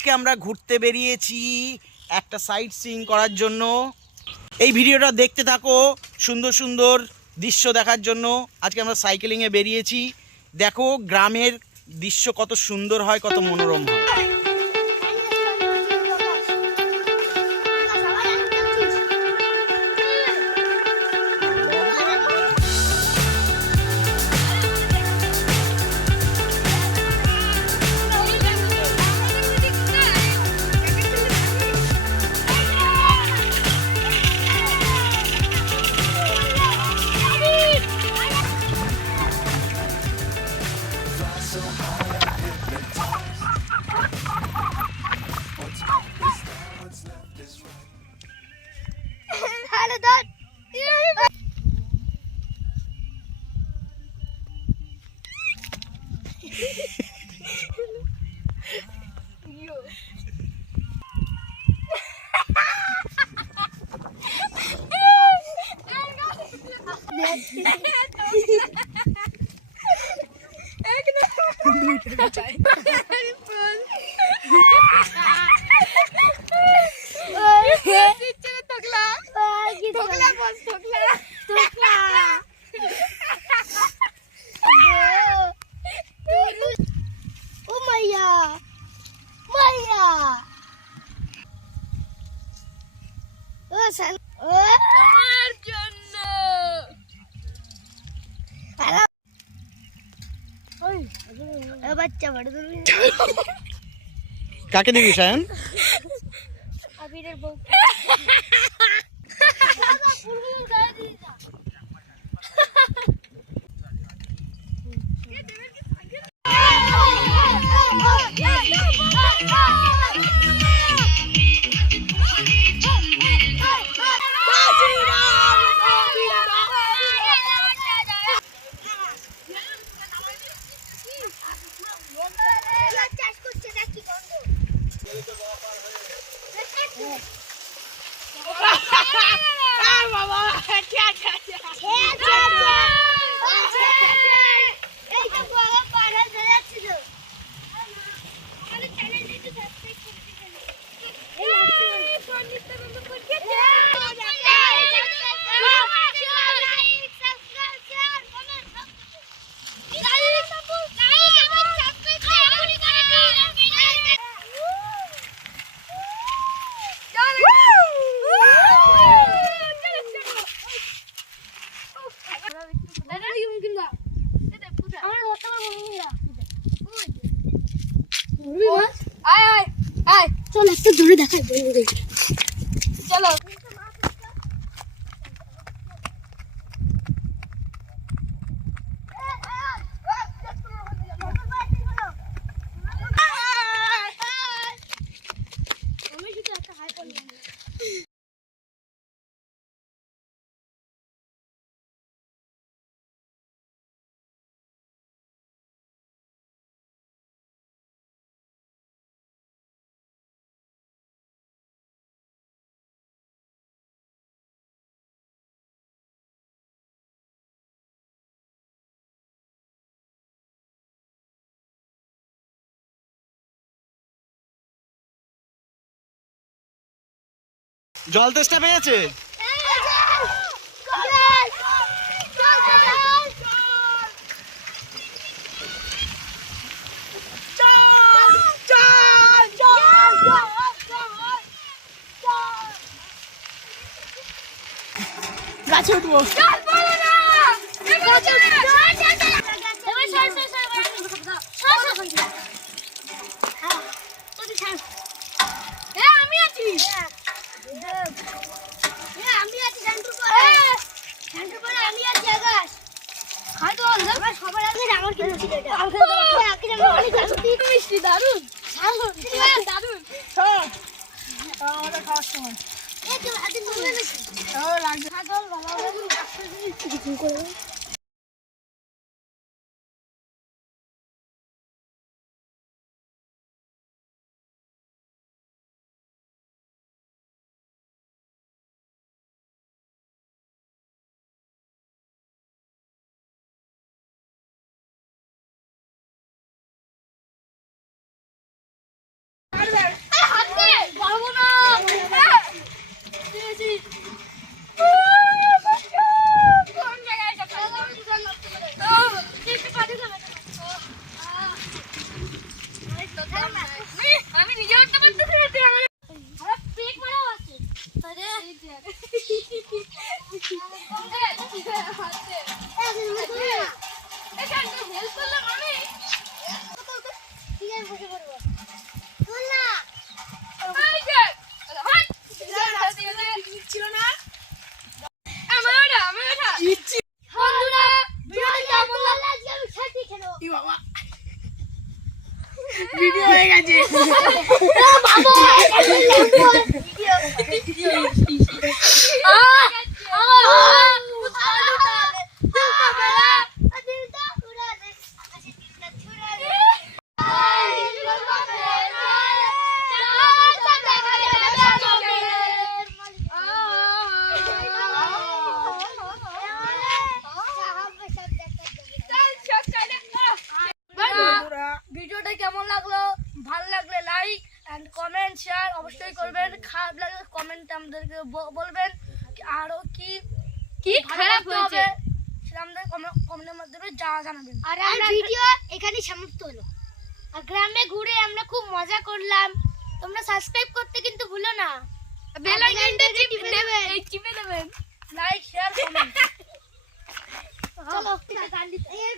আজকে আমরা ঘুরতে বেরিয়েছি একটা সাইট সিং করার জন্য। এই ভিডিওটা দেখতে থাকো, সুন্দর সুন্দর দৃশ্য দেখার জন্য। আজকে আমরা সাইকেলিংয়ে বেরিয়েছি। দেখো, গ্রামের দৃশ্য কত সুন্দর হয়, কত মনোরম হয়। ও মাইয়া মাইয়া ও সাল বাচ্চা বড় তুমি। কাকে দিবি সায়ন? আবিরের বউ 아이 아이 아이. 좀 했어 노래 나가 노래. চলো আমি শুধু একটা হাই করলাম জল তেষ্টা পেয়েছে? গাছে উঠবো। আমি আছি। আমি আছি জানটুর পরে জানটুর পরে আমি আছি আকাশ খাই তো আমার সবার আগে আমার কিন্তু অনেক মিষ্টি আমাদের খাওয়ার সময় এই তো ও লাগছে ছাগল ভালো কিছু করে? Thank you. আমাদেরকে বলবেন আরও কি কি খারাপ হয়েছে? সেটা আমাদের কমেন্টের মাধ্যমে জানাবেন। আর আমরা ভিডিও এখানে সমাপ্ত হলো। আর গ্রামে ঘুরে আমরা খুব মজা করলাম। তোমরা সাবস্ক্রাইব করতে কিন্তু ভুলো না। বেল আইকনটা টিপে দেবেন। এই টিপে দেবেন। লাইক শেয়ার কমেন্ট চলো। এই